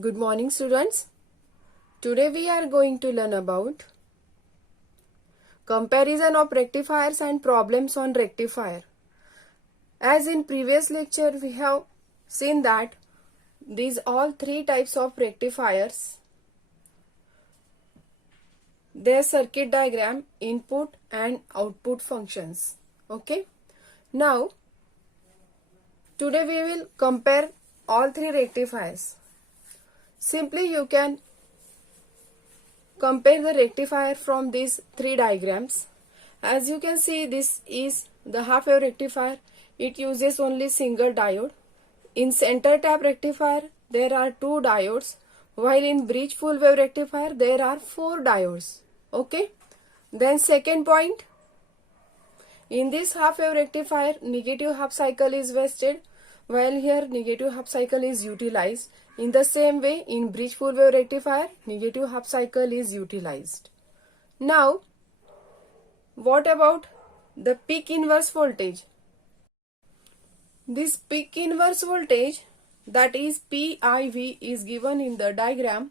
Good morning, students. Today we are going to learn about comparison of rectifiers and problems on rectifier. As in previous lecture we have seen that these all three types of rectifiers, their circuit diagram, input and output functions. Okay. Now today we will compare all three rectifiers. Simply you can compare the rectifier from these three diagrams. As you can see, this is the half wave rectifier. It uses only single diode. In center tap rectifier there are two diodes, while in bridge full wave rectifier there are four diodes. Okay. Then second point, in this half wave rectifier negative half cycle is wasted, while here negative half cycle is utilized. In the same way, in bridge full wave rectifier, negative half cycle is utilized. Now, what about the peak inverse voltage? This peak inverse voltage, that is PIV, is given in the diagram.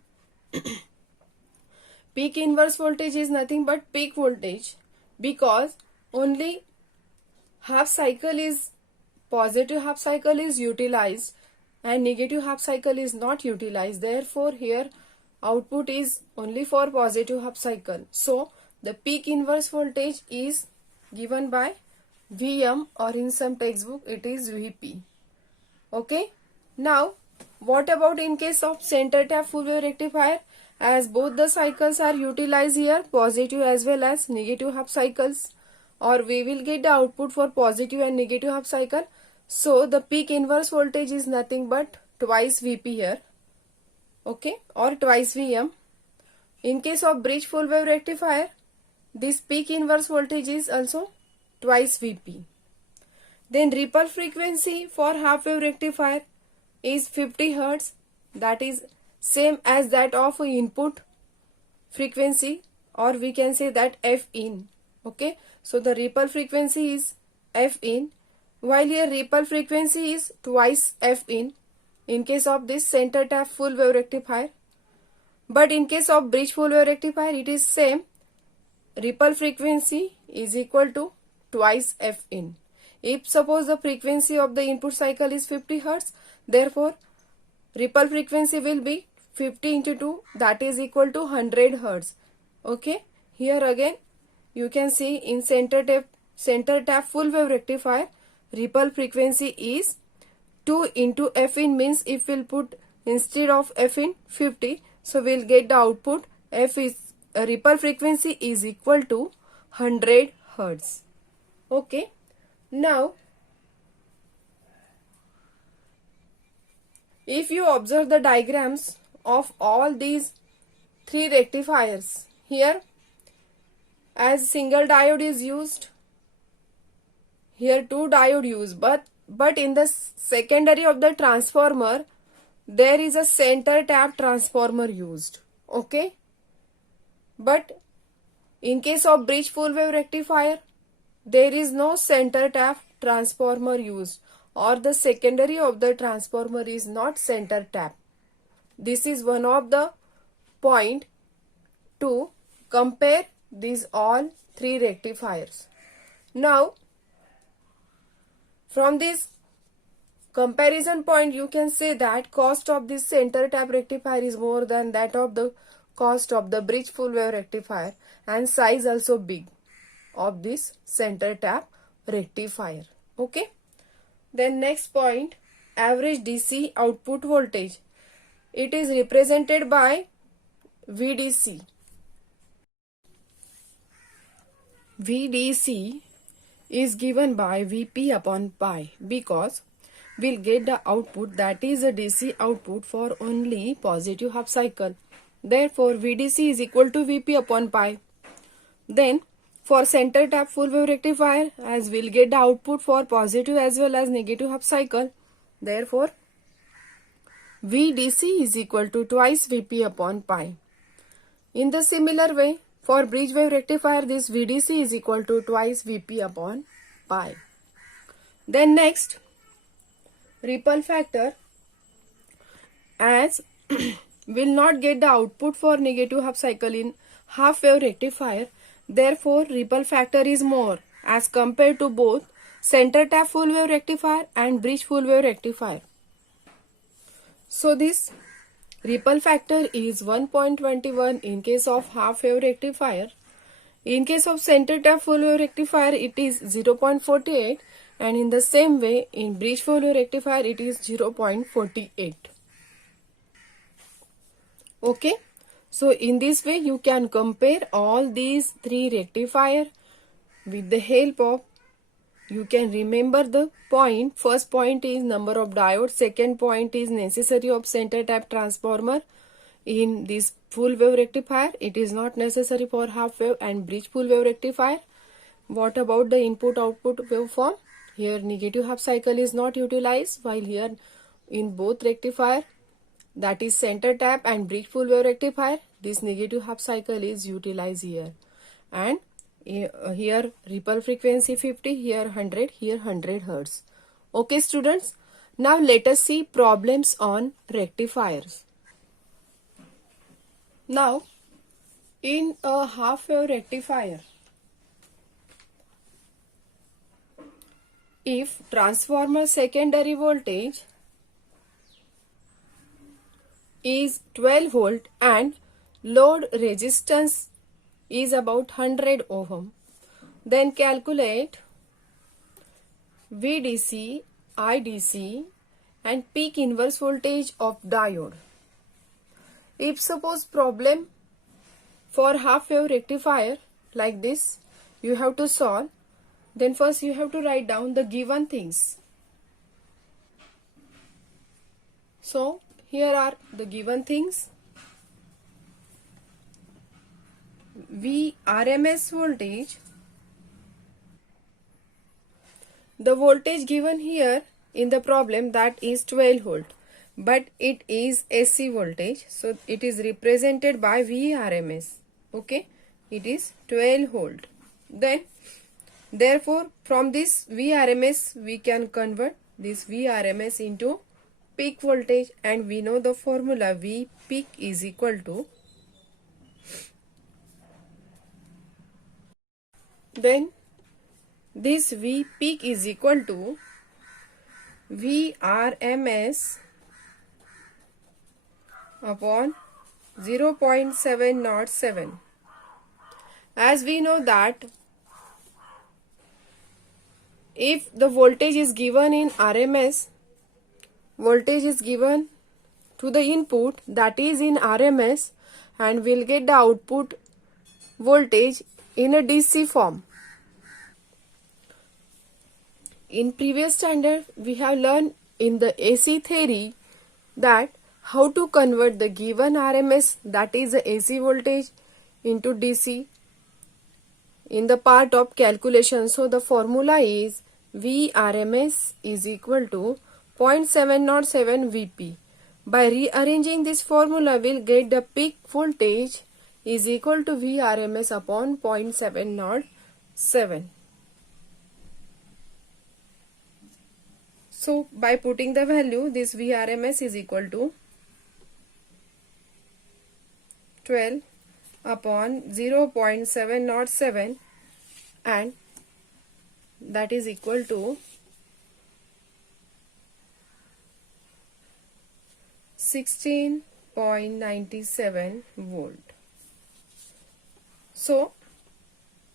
Peak inverse voltage is nothing but peak voltage, because only half cycle is positive half cycle is utilized and negative half cycle is not utilized. Therefore here output is only for positive half cycle. So the peak inverse voltage is given by Vm, or in some textbook it is Vp. Okay. Now what about in case of center tap full wave rectifier? As both the cycles are utilized here, positive as well as negative half cycles, or we will get the output for positive and negative half cycle. So the peak inverse voltage is nothing but twice Vp here. Okay, or twice Vm. In case of bridge full wave rectifier, this peak inverse voltage is also twice Vp. Then ripple frequency for half wave rectifier is 50 Hz. That is same as that of input frequency, or we can say that F in. Okay, so the ripple frequency is F in, while here ripple frequency is twice F in case of this center tap full wave rectifier. But in case of bridge full wave rectifier it is same, ripple frequency is equal to twice F in. If suppose the frequency of the input cycle is 50 Hz, therefore ripple frequency will be 50 into 2, that is equal to 100 Hz. Okay, here again you can see in center tap full wave rectifier, ripple frequency is 2 into F in, means if we'll put instead of F in 50, so we'll get the output F is ripple frequency is equal to 100 Hz. Okay. Now if you observe the diagrams of all these three rectifiers, here as single diode is used, here two diode used, but in the secondary of the transformer there is a center tap transformer used. Okay, but in case of bridge full wave rectifier there is no center tap transformer used, or the secondary of the transformer is not center tap. This is one of the point to compare these all three rectifiers. Now from this comparison point you can say that cost of this center tap rectifier is more than that of the cost of the bridge full wave rectifier, and size also big of this center tap rectifier. Okay. Then next point, average DC output voltage. It is represented by VDC. VDC is given by Vp upon pi, because we'll get the output, that is a DC output for only positive half cycle. Therefore VDC is equal to Vp upon pi. Then for center tap full wave rectifier, as we'll get the output for positive as well as negative half cycle, therefore VDC is equal to twice Vp upon pi. In the similar way, for bridge wave rectifier, this VDC is equal to twice Vp upon pi. Then next, ripple factor. As will not get the output for negative half cycle in half wave rectifier. Therefore, ripple factor is more as compared to both center tap full wave rectifier and bridge full wave rectifier. So this ripple factor is 1.21 in case of half wave rectifier. In case of center tap full wave rectifier, it is 0.48, and in the same way in bridge full wave rectifier it is 0.48. Okay, so in this way you can compare all these three rectifier with the help of, you can remember the point. First point is number of diodes, second point is necessary of center tap transformer. In this full wave rectifier it is not necessary for half wave and bridge full wave rectifier. What about the input output waveform? Here negative half cycle is not utilized, while here in both rectifier, that is center tap and bridge full wave rectifier, this negative half cycle is utilized here. And here ripple frequency 50, here 100, here 100 Hz. Okay students, now let us see problems on rectifiers. Now in a half wave rectifier, if transformer secondary voltage is 12 volt and load resistance is about 100 ohm, then calculate VDC, IDC and peak inverse voltage of diode. If suppose problem for half wave rectifier like this you have to solve, then first you have to write down the given things. So here are the given things. VRMS voltage, the voltage given here in the problem, that is 12 volt, but it is AC voltage, so it is represented by VRMS. Okay, it is 12 volt. Then therefore from this VRMS we can convert this VRMS into peak voltage, and we know the formula V peak is equal to, then this V peak is equal to VRMS upon 0.707. As we know that if the voltage is given in RMS, voltage is given to the input, that is in RMS, and we'll get the output voltage in a DC form. In previous standard we have learned in the AC theory that how to convert the given RMS, that is the AC voltage, into DC in the part of calculation. So the formula is VRMS is equal to 0.707 Vp. By rearranging this formula we'll get the peak voltage is equal to VRMS upon 0.707. So by putting the value, this VRMS is equal to 12 upon 0.707, and that is equal to 16.97 volt. So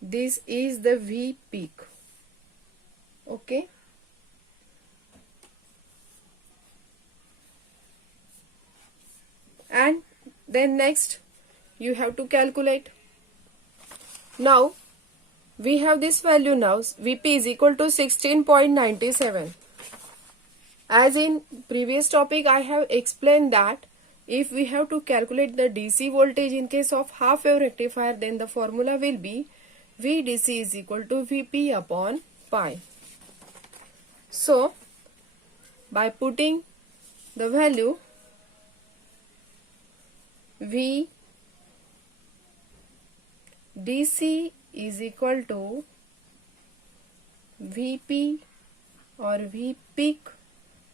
this is the V peak. Okay. And then next you have to calculate. Now we have this value now, Vp is equal to 16.97. As in previous topic I have explained that if we have to calculate the DC voltage in case of half wave rectifier, then the formula will be VDC is equal to Vp upon pi. So by putting the value V DC is equal to Vp or V peak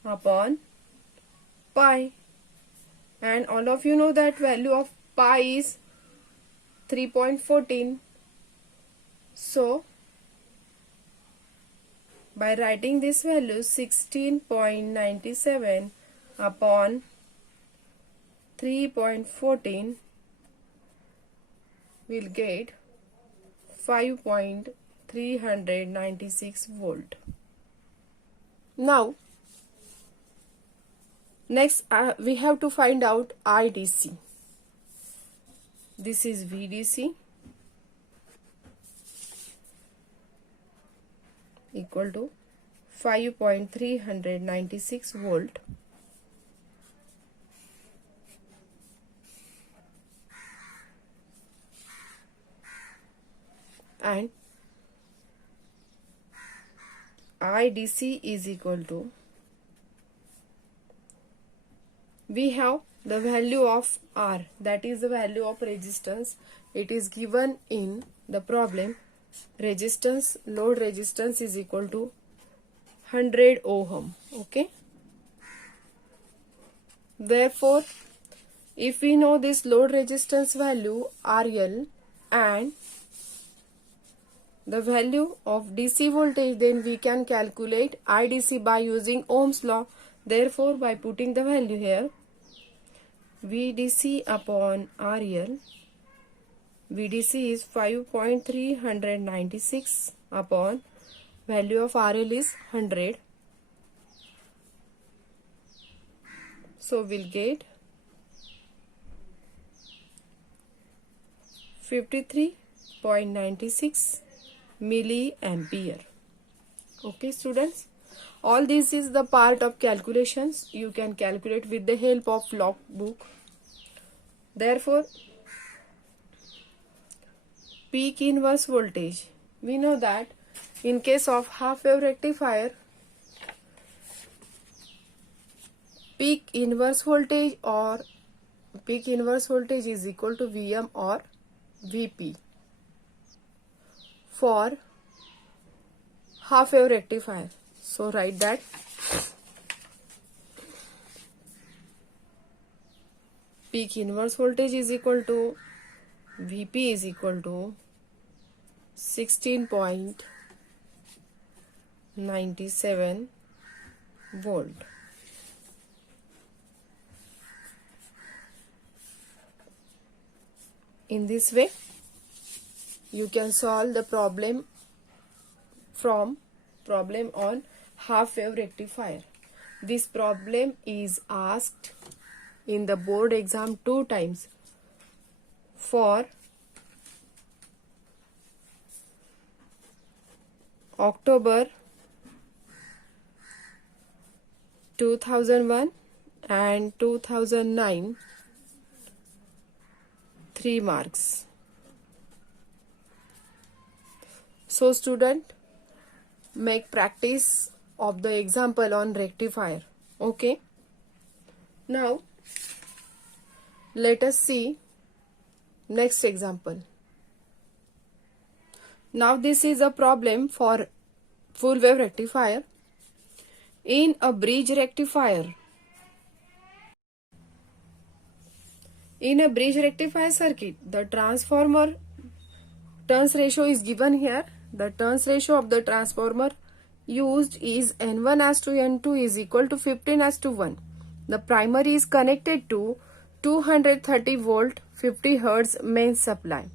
upon pi. and all of you know that value of pi is 3.14. So by writing this value 16.97 upon 3.14, we'll get 5.396 volt. Now next we have to find out IDC. This is VDC equal to 5.396 volt, and IDC is equal to, we have the value of R, that is the value of resistance. It is given in the problem. Resistance, load resistance is equal to 100 ohm. Okay. Therefore, if we know this load resistance value RL and the value of DC voltage, then we can calculate IDC by using Ohm's law. Therefore, by putting the value here, VDC upon RL, VDC is 5.396 upon value of RL is 100. So we'll get 53.96 milliampere. Okay students, all this is the part of calculations. You can calculate with the help of logbook. Therefore, peak inverse voltage, we know that in case of half wave rectifier, peak inverse voltage is equal to Vm or Vp for half wave rectifier. So write that peak inverse voltage is equal to Vp is equal to 16.97 volt. In this way, you can solve the problem on half wave rectifier. This problem is asked in the board exam 2 times. For October 2001 and 2009, 3 marks. So student, make practice of the example on rectifier. Okay. Now let us see next example. Now this is a problem for full wave rectifier. In a bridge rectifier, circuit, the transformer turns ratio is given here. The turns ratio of the transformer used is N1:N2 is equal to 15:1. The primary is connected to 230 volt 50 hertz main supply.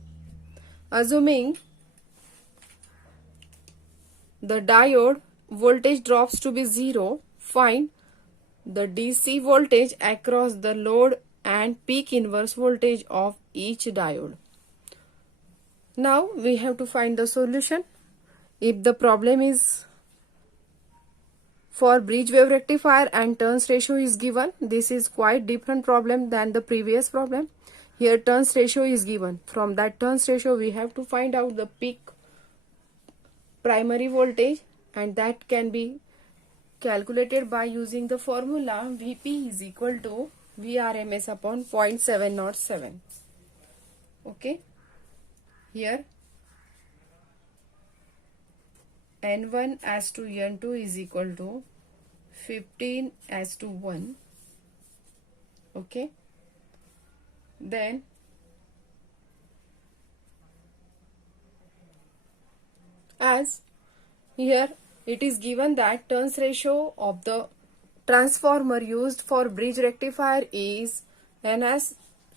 Assuming the diode voltage drops to be 0, find the DC voltage across the load and peak inverse voltage of each diode. Now we have to find the solution. If the problem is for bridge wave rectifier and turns ratio is given, this is quite different problem than the previous problem. Here turns ratio is given. From that turns ratio we have to find out the peak primary voltage, and that can be calculated by using the formula Vp is equal to Vrms upon 0.707. Okay. Here N1:N2 is equal to 15:1. Okay. Then as here it is given that turns ratio of the transformer used for bridge rectifier is n as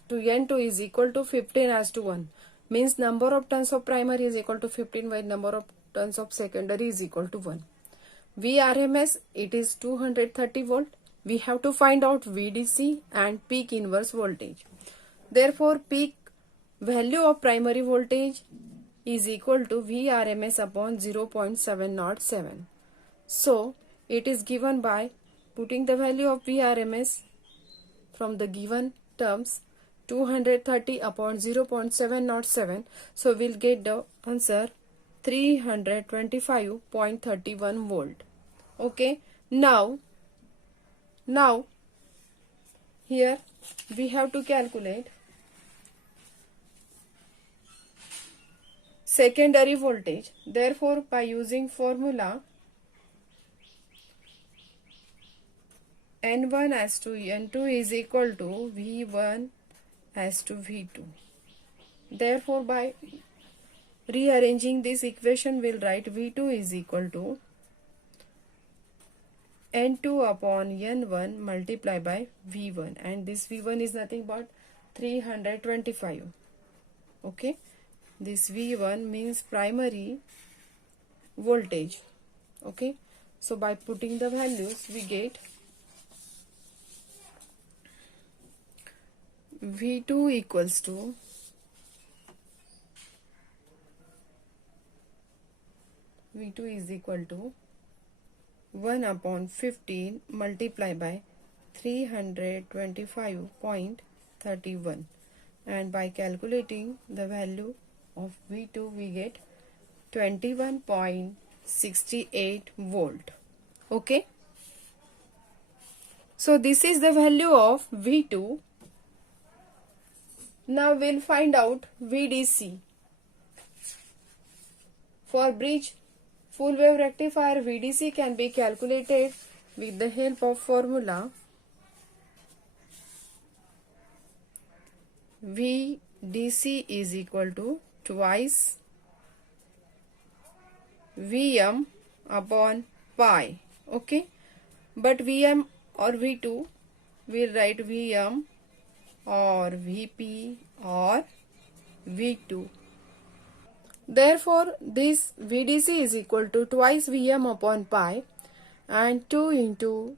to n2 is equal to 15 as to 1, means number of turns of primary is equal to 15 while number of turns of secondary is equal to 1. VRMS, it is 230 volt. We have to find out VDC and peak inverse voltage. Therefore, peak value of primary voltage is equal to VRMS upon 0.707. So, it is given by putting the value of VRMS from the given terms 230 upon 0.707. So, we'll get the answer 325.31 volt. Okay. Now here we have to calculate secondary voltage. Therefore, by using formula N1 as to N2 is equal to V1 as to V2. Therefore, by rearranging this equation, we'll write V2 is equal to N2 upon N1 multiplied by V1, and this V1 is nothing but 325. Okay, this V1 means primary voltage. Okay, so by putting the values we get V2 equals to V2 is equal to 1 upon 15 multiplied by 325.31, and by calculating the value of V2 we get 21.68 volt. Okay, so this is the value of V2. Now we'll find out VDC. For bridge full wave rectifier, VDC can be calculated with the help of formula VDC is equal to twice Vm upon pi. Okay, but Vm or V2 we'll write Vm or Vp or V2. Therefore, this VDC is equal to twice Vm upon pi and 2 into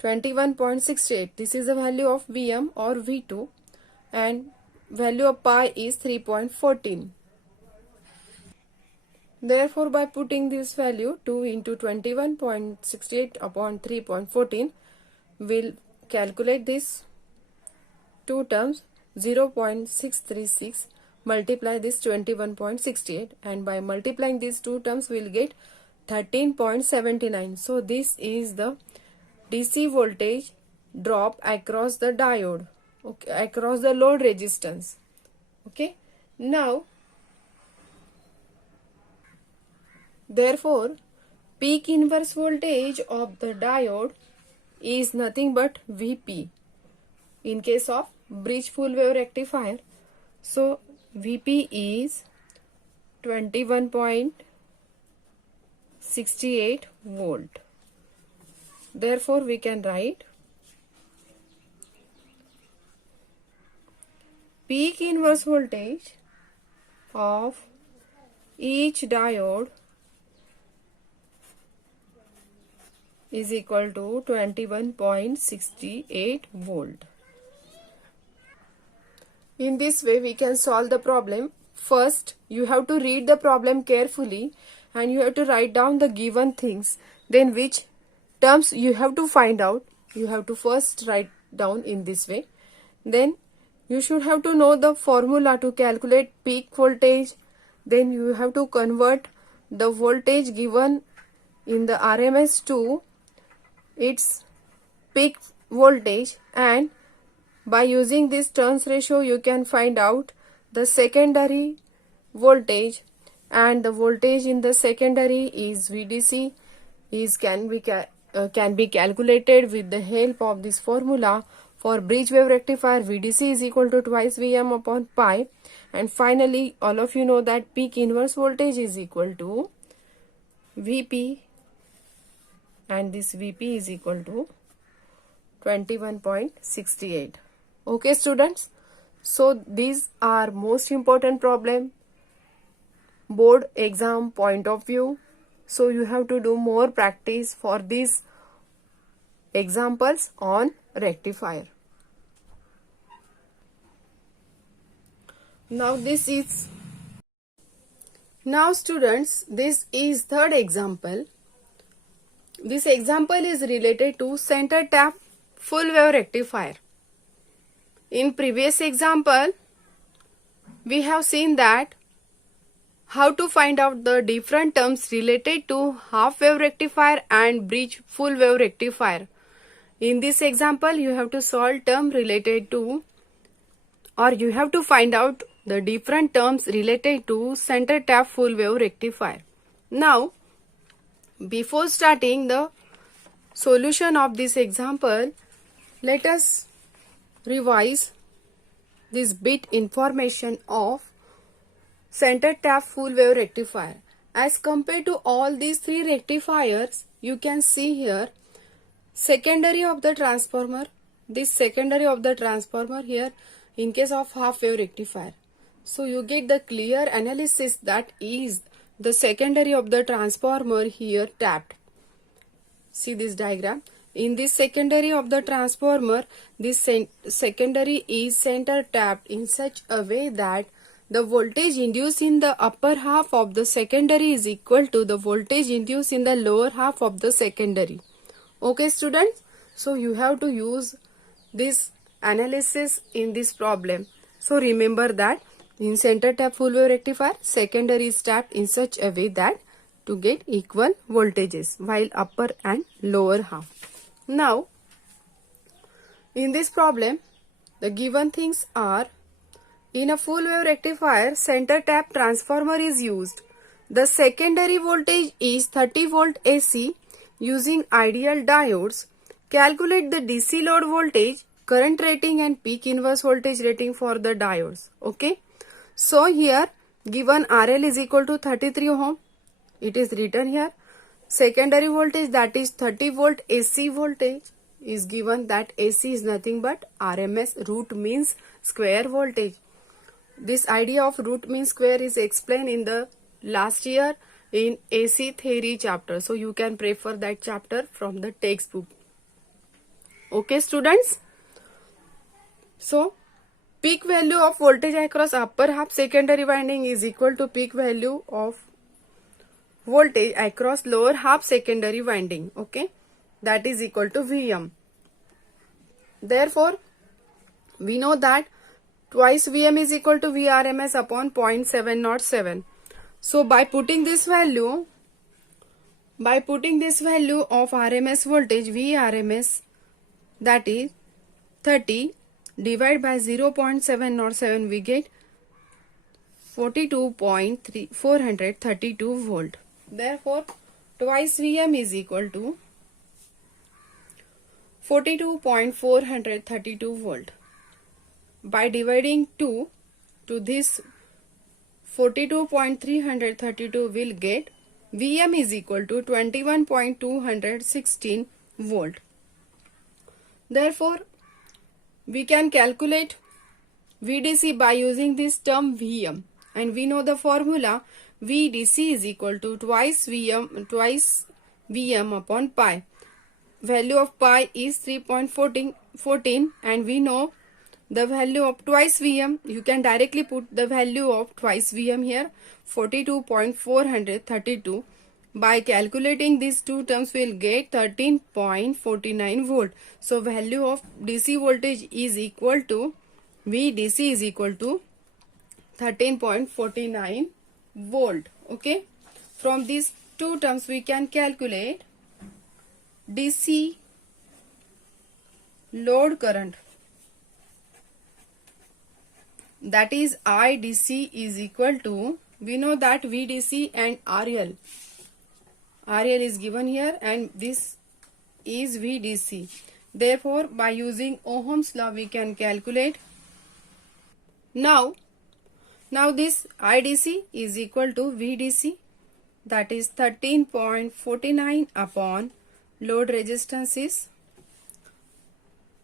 21.68. This is the value of Vm or V2, and value of pi is 3.14. Therefore, by putting this value 2 into 21.68 upon 3.14, we'll calculate this two terms 0.636 multiply this 21.68, and by multiplying these two terms we'll get 13.79. So this is the DC voltage drop across the diode, okay, across the load resistance. Okay, now therefore peak inverse voltage of the diode is nothing but Vp in case of bridge full wave rectifier. So Vp is 21.68 volt. Therefore we can write peak inverse voltage of each diode is equal to 21.68 volt. In this way we can solve the problem. First, you have to read the problem carefully and you have to write down the given things. Then which terms you have to find out, you have to first write down in this way. Then you should have to know the formula to calculate peak voltage. Then you have to convert the voltage given in the RMS to its peak voltage, and by using this turns ratio you can find out the secondary voltage, and the voltage in the secondary is VDC can be calculated with the help of this formula For bridge wave rectifier, VDC is equal to twice Vm upon pi. And finally, all of you know that peak inverse voltage is equal to Vp, and this Vp is equal to 21.68. Okay, students. So these are most important problem board exam point of view. So you have to do more practice for these examples on rectifier. Now students, this is third example. This example is related to center tap full wave rectifier. In previous example, we have seen that how to find out the different terms related to half wave rectifier and bridge full wave rectifier. In this example, you have to solve term related to, or you have to find out the different terms related to center tap full wave rectifier. Now, before starting the solution of this example, let us revise this bit information of center tap full wave rectifier. As compared to all these three rectifiers, you can see here secondary of the transformer, this secondary of the transformer here in case of half wave rectifier. So you get the clear analysis that is the secondary of the transformer here tapped. See this diagram. In this secondary of the transformer, this secondary is center tapped in such a way that the voltage induced in the upper half of the secondary is equal to the voltage induced in the lower half of the secondary. Okay, students? So you have to use this analysis in this problem. So remember that in center tap full wave rectifier, secondary is tapped in such a way that to get equal voltages while upper and lower half. Now, in this problem, the given things are: in a full wave rectifier, center tap transformer is used. The secondary voltage is 30 volt AC using ideal diodes. Calculate the DC load voltage, current rating and peak inverse voltage rating for the diodes. Okay. So here given RL is equal to 33 ohm. It is written here. Secondary voltage, that is 30 volt AC voltage, is given, that AC is nothing but RMS, root means square voltage. This idea of root mean square is explained in the last year in AC theory chapter. So you can prefer that chapter from the textbook. Okay, students. So peak value of voltage across upper half secondary winding is equal to peak value of voltage across lower half secondary winding. Okay, that is equal to Vm. Therefore, we know that twice Vm is equal to Vrms upon 0.707. So by putting this value of RMS voltage Vrms, that is 30 divided by 0.707, we get 42.432 volt. Therefore, twice Vm is equal to 42.432 volt. By dividing 2 to this 42.332, will get Vm is equal to 21.216 volt. Therefore, we can calculate VDC by using this term Vm, and we know the formula VDC is equal to twice Vm upon pi. Value of pi is 3.14, and we know the value of twice Vm. You can directly put the value of twice Vm here, 42.432. By calculating these two terms, we will get 13.49 volt. So value of DC voltage is equal to VDC is equal to 13.49 volt. Okay. From these two terms, we can calculate DC load current. That is IDC is equal to, we know that VDC and RL. RL is given here and this is VDC. Therefore, by using Ohm's law, we can calculate. Now this IDC is equal to VDC, that is 13.49 upon load resistance is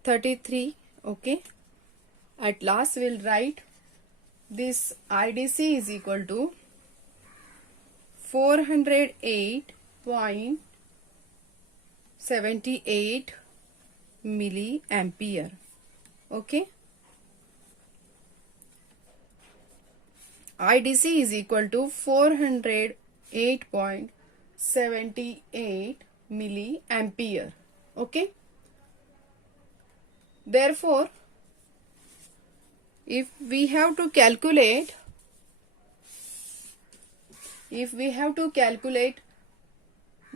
33. Okay. At last we'll write this IDC is equal to 408.78 milliampere. Okay. IDC is equal to 408.78 milliampere. Okay. Therefore, if we have to calculate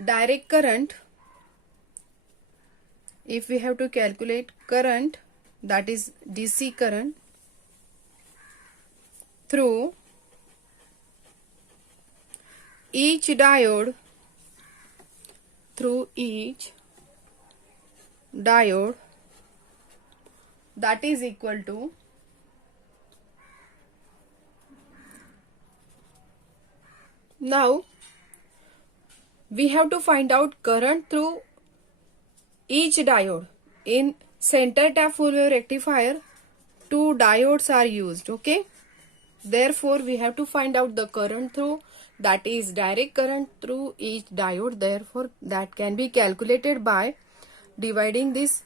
direct current, if we have to calculate current, that is DC current, through each diode, that is equal to now we have to find out current through each diode. In center tap full wave rectifier, 2 diodes are used. Okay. Therefore, we have to find out the current through, that is direct current through each diode. Therefore, that can be calculated by dividing this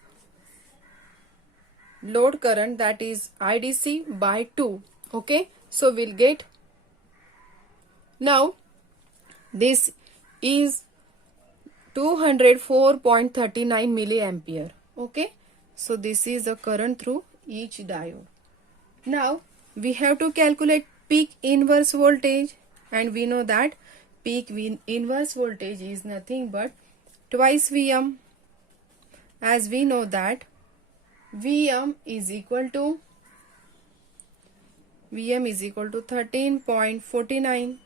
load current, that is IDC, by 2. Okay. So, we'll get, now this is 204.39 milliampere. Okay. So, this is the current through each diode. Now, we have to calculate peak inverse voltage, and we know that peak inverse voltage is nothing but twice Vm, as we know that Vm is equal to 13.49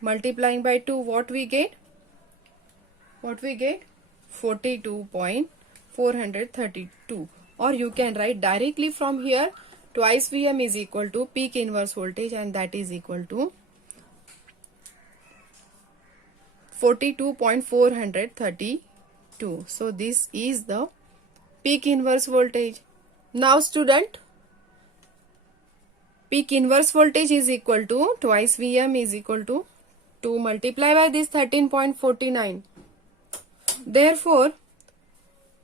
multiplying by 2. What we get? 42.432. Or you can write directly from here, twice Vm is equal to peak inverse voltage, and that is equal to 42.432. So this is the peak inverse voltage. Now student, peak inverse voltage is equal to twice Vm is equal to 2 multiply by this 13.49. Therefore,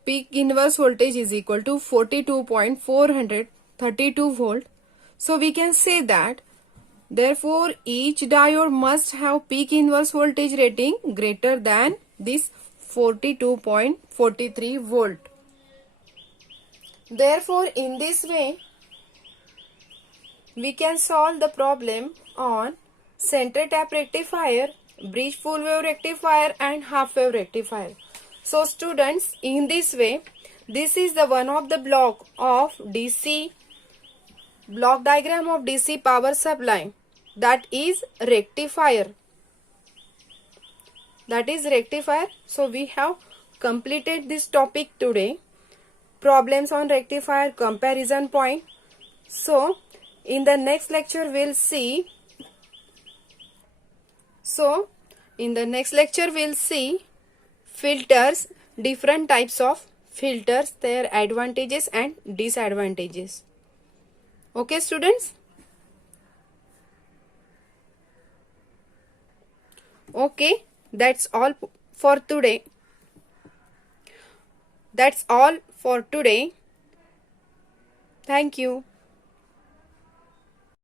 peak inverse voltage is equal to 42.432 volt. So we can say that, therefore, each diode must have peak inverse voltage rating greater than this 42.43 volt. Therefore, in this way, we can solve the problem on center tap rectifier, bridge full wave rectifier, and half wave rectifier. So students, in this way, this is the one of the block of DC, block diagram of DC power supply, that is rectifier. So we have completed this topic today, problems on rectifier, comparison point. So in the next lecture we'll see filters, different types of filters, their advantages and disadvantages. Okay students? Okay, that's all for today. Thank you.